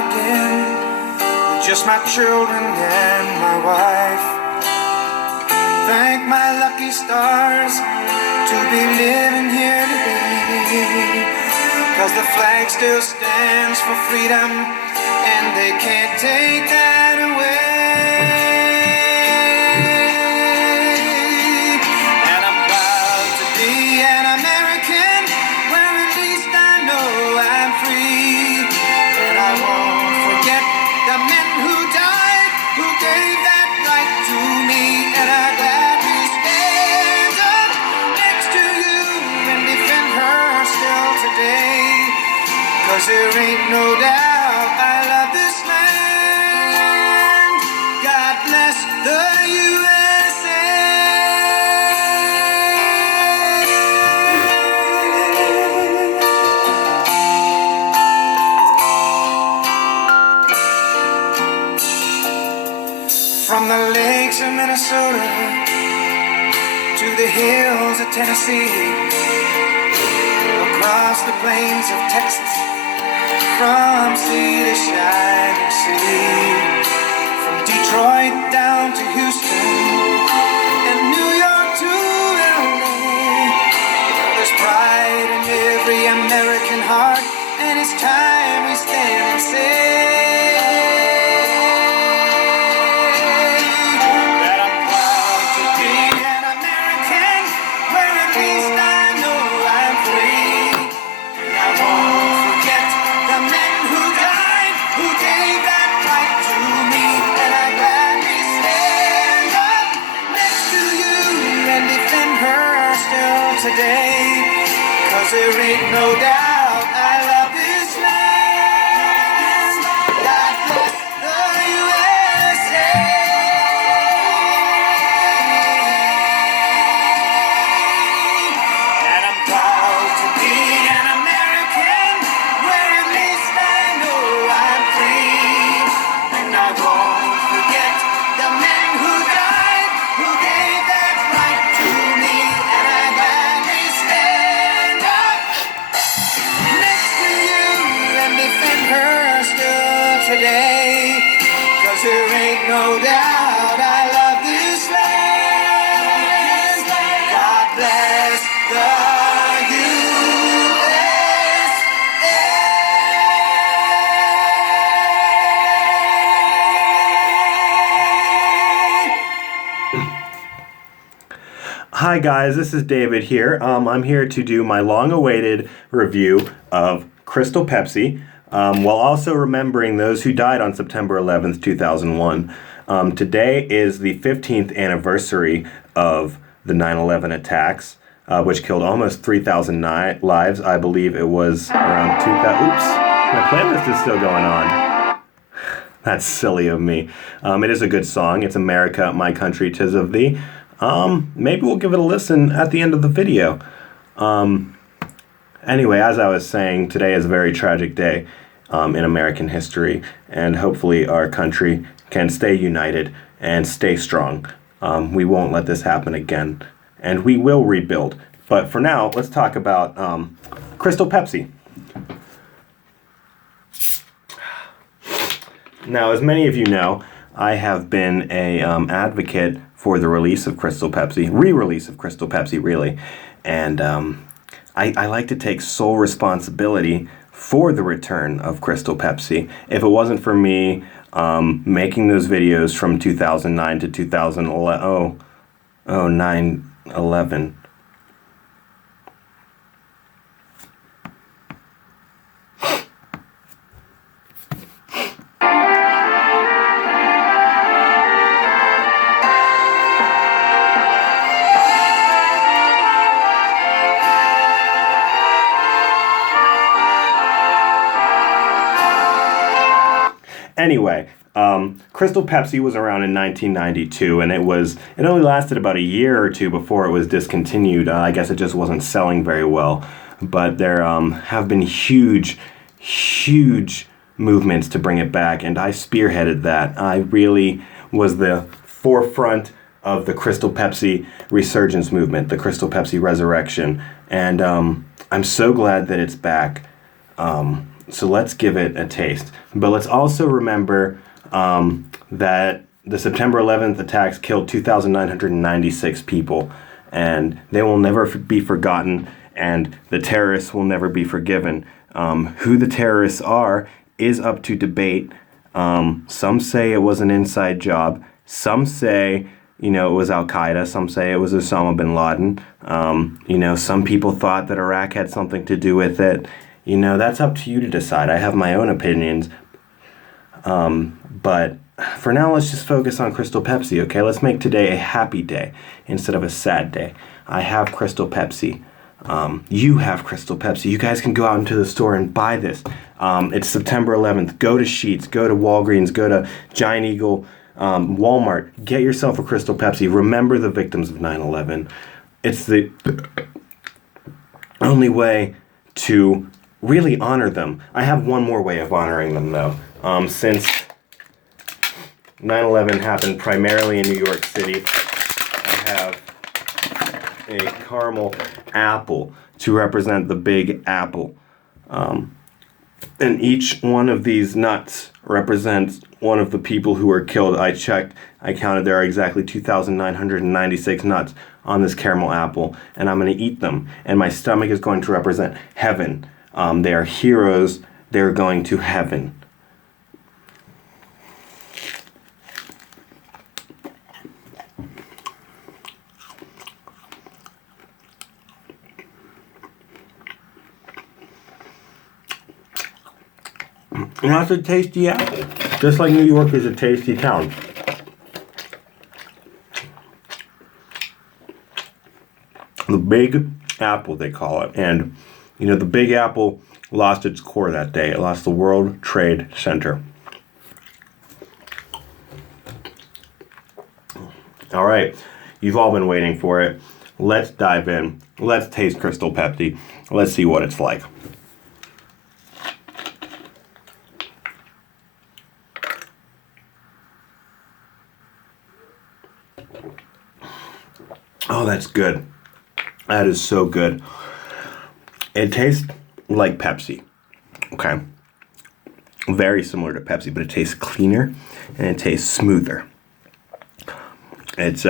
again, with just my children and my wife. Thank my lucky stars to be living here today, 'cause the flag still stands for freedom, and they can't take that away. And I'm proud to be an American, where at least I know I'm free. And I won't forget the men who died, who gave that right to me. And I gladly stand up next to you and defend her still today, 'cause there ain't no doubt I love this land. God bless the USA. From the lakes of Minnesota to the hills of Tennessee, across the plains of Texas, from sea to shining sea, from Detroit down to Houston and New York to LA. There's pride in every American heart, and it's time we stand and say that I'm proud to be an American, where at least I know I'm free. And I won't forget the men who died, who gave that right to me. And I gladly stand up next to you and defend her still today, 'cause there ain't no doubt I love this land. God bless the USA. And I'm proud to be an American, where at least I know I'm free. And I won't forget the men who died, who gave that right to me. And I gladly stand up next to you and defend her still today, 'cause there ain't no doubt I love this land. God bless the Hi guys, this is David here. I'm here to do my long-awaited review of Crystal Pepsi, while also remembering those who died on September 11th, 2001. Today is the 15th anniversary of the 9/11 attacks, which killed almost 3,000 lives. I believe it was around 2,000. Oops, my playlist is still going on. That's silly of me. It is a good song. It's America, My Country, 'Tis of Thee. Maybe we'll give it a listen at the end of the video. Anyway, as I was saying, today is a very tragic day in American history, and hopefully our country can stay united and stay strong. We won't let this happen again, and we will rebuild. But for now, let's talk about Crystal Pepsi. Now, as many of you know, I have been a advocate for the release of Crystal Pepsi, re-release of Crystal Pepsi, really. And I like to take sole responsibility for the return of Crystal Pepsi. If it wasn't for me making those videos from 2009 to 2011, 9/11. Anyway, Crystal Pepsi was around in 1992, and it only lasted about a year or two before it was discontinued. I guess it just wasn't selling very well. But there have been huge movements to bring it back, and I spearheaded that. I really was the forefront of the Crystal Pepsi resurgence movement, the Crystal Pepsi resurrection, and I'm so glad that it's back. So let's give it a taste. But let's also remember that the September 11th attacks killed 2,996 people, and they will never be forgotten, and the terrorists will never be forgiven. Who the terrorists are is up to debate. Some say it was an inside job. Some say, it was Al-Qaeda. Some say it was Osama bin Laden. Some people thought that Iraq had something to do with it. That's up to you to decide. I have my own opinions. But for now, let's just focus on Crystal Pepsi, okay? Let's make today a happy day instead of a sad day. I have Crystal Pepsi. You have Crystal Pepsi. You guys can go out into the store and buy this. It's September 11th. Go to Sheetz, go to Walgreens, go to Giant Eagle, Walmart. Get yourself a Crystal Pepsi. Remember the victims of 9/11. It's the only way to really honor them. I have one more way of honoring them, though. Since 9/11 happened primarily in New York City, I have a caramel apple to represent the Big Apple. And each one of these nuts represents one of the people who were killed. I checked, I counted, there are exactly 2,996 nuts on this caramel apple, and I'm going to eat them. And my stomach is going to represent heaven. They are heroes. They're going to heaven. And that's a tasty apple. Just like New York is a tasty town. The Big Apple, they call it. And, the Big Apple lost its core that day. It lost the World Trade Center. All right. You've all been waiting for it. Let's dive in. Let's taste Crystal Pepsi. Let's see what it's like. Oh, that's good. That is so good. It tastes like Pepsi. Okay. Very similar to Pepsi, but it tastes cleaner and it tastes smoother. It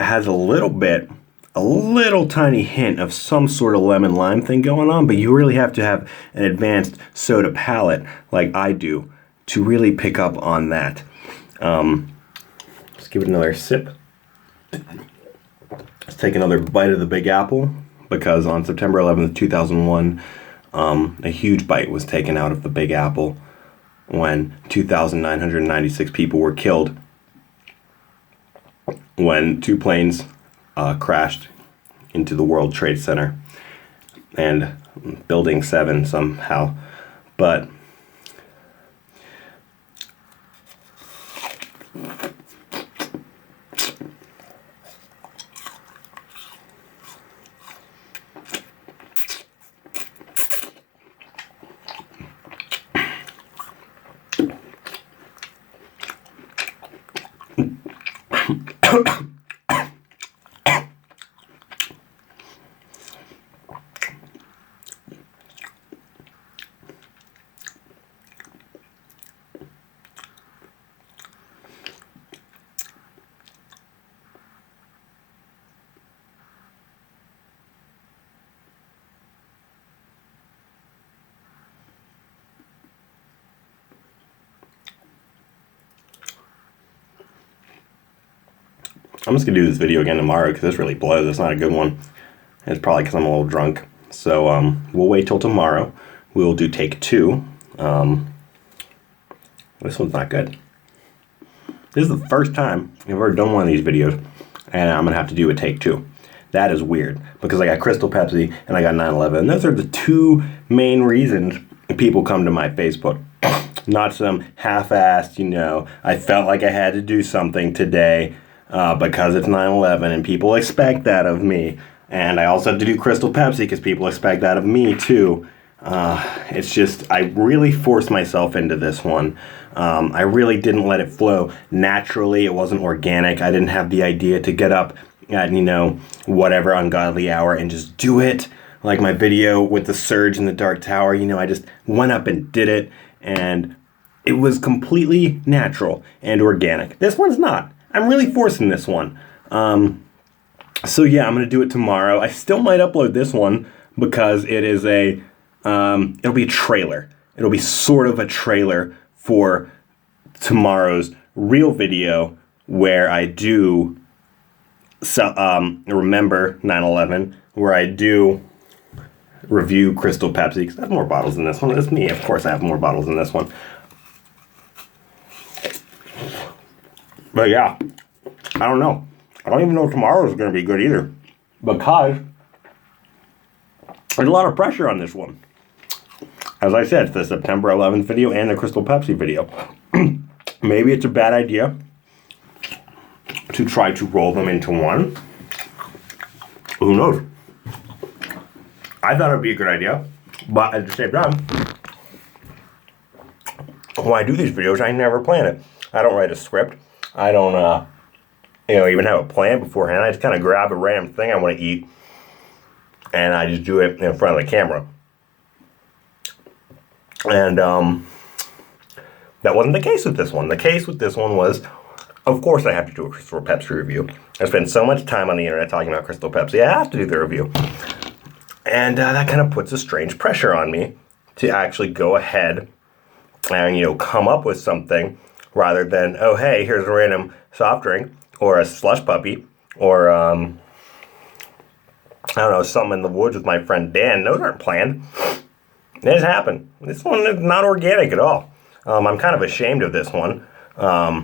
has a little tiny hint of some sort of lemon lime thing going on, but you really have to have an advanced soda palate like I do to really pick up on that. Let's give it another sip. Let's take another bite of the Big Apple, because on September 11th, 2001, a huge bite was taken out of the Big Apple when 2,996 people were killed when two planes crashed into the World Trade Center and Building 7 somehow. But I'm just going to do this video again tomorrow because this really blows. It's not a good one. It's probably because I'm a little drunk. So we'll wait till tomorrow. We'll do take 2. This one's not good. This is the first time I've ever done one of these videos, and I'm going to have to do a take 2. That is weird because I got Crystal Pepsi and I got 9/11. And those are the two main reasons people come to my Facebook. Not some half-assed, I felt like I had to do something today because it's 9/11 and people expect that of me. And I also have to do Crystal Pepsi because people expect that of me too. It's just, I really forced myself into this one. I really didn't let it flow naturally. It wasn't organic. I didn't have the idea to get up at, whatever ungodly hour and just do it. like my video with the surge in the Dark Tower, I just went up and did it, and it was completely natural and organic. This one's not. I'm really forcing this one. So yeah, I'm going to do it tomorrow. I still might upload this one because it is it'll be a trailer. It'll be sort of a trailer for tomorrow's real video where I do remember 9/11, where I do review Crystal Pepsi, because I have more bottles than this one. It's me, of course I have more bottles than this one. But yeah, I don't know. I don't even know if tomorrow is going to be good either, because there's a lot of pressure on this one. As I said, it's the September 11th video and the Crystal Pepsi video. Maybe it's a bad idea to try to roll them into one. Who knows? I thought it would be a good idea, but at the same time, when I do these videos, I never plan it. I don't write a script. I don't, even have a plan beforehand. I just kind of grab a random thing I want to eat, and I just do it in front of the camera. And that wasn't the case with this one. The case with this one was, of course I have to do a Crystal Pepsi review. I spend so much time on the internet talking about Crystal Pepsi, I have to do the review. And that kind of puts a strange pressure on me to actually go ahead and, come up with something rather than, oh, hey, here's a random soft drink or a slush puppy or, I don't know, something in the woods with my friend Dan. Those aren't planned. It just happened. This one is not organic at all. I'm kind of ashamed of this one.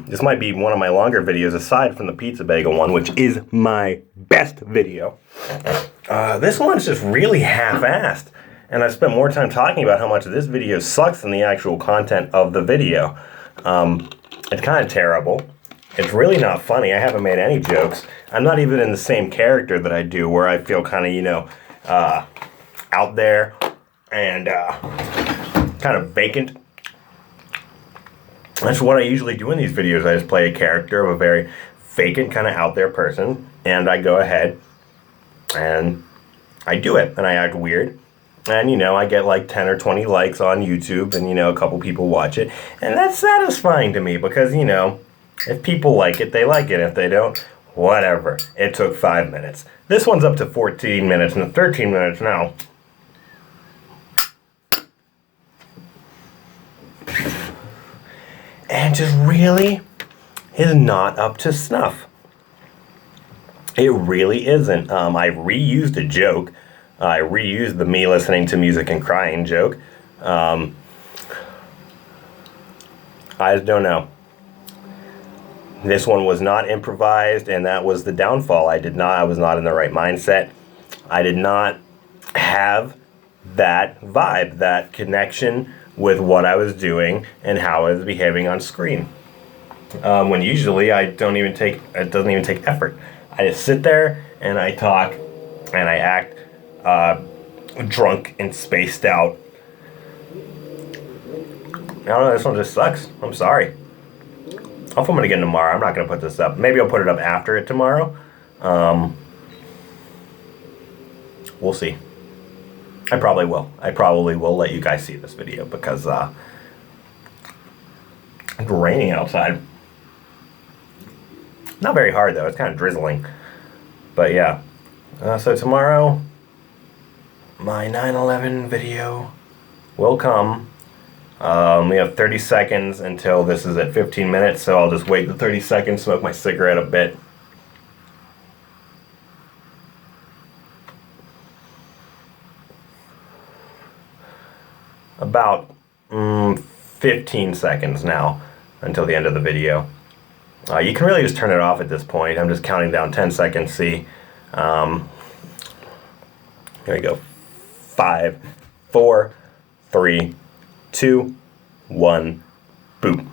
This might be one of my longer videos aside from the pizza bagel one, which is my best video. This one's just really half-assed. And I spent more time talking about how much this video sucks than the actual content of the video. It's kind of terrible. It's really not funny. I haven't made any jokes. I'm not even in the same character that I do, where I feel kind of, out there and kind of vacant. That's what I usually do in these videos. I just play a character of a very vacant, kind of out there person, and I go ahead and I do it, and I act weird. And, I get like 10 or 20 likes on YouTube, and, a couple people watch it. And that's satisfying to me because, if people like it, they like it. If they don't, whatever. It took 5 minutes. This one's up to 14 minutes and 13 minutes now. And just really is not up to snuff. It really isn't. I reused a joke. I reused the me listening to music and crying joke. I just don't know. This one was not improvised, and that was the downfall. I was not in the right mindset. I did not have that vibe, that connection with what I was doing and how I was behaving on screen. When usually it doesn't even take effort. I just sit there and I talk and I act drunk and spaced out. I don't know, this one just sucks. I'm sorry. I'll film it again tomorrow. I'm not going to put this up. Maybe I'll put it up after it tomorrow. We'll see. I probably will. I probably will let you guys see this video because it's raining outside. Not very hard though. It's kind of drizzling. But yeah. So tomorrow, my 9/11 video will come. We have 30 seconds until this is at 15 minutes, so I'll just wait the 30 seconds, smoke my cigarette a bit. About 15 seconds now until the end of the video. You can really just turn it off at this point. I'm just counting down 10 seconds. See, here we go. 5, 4, 3, 2, 1, boop.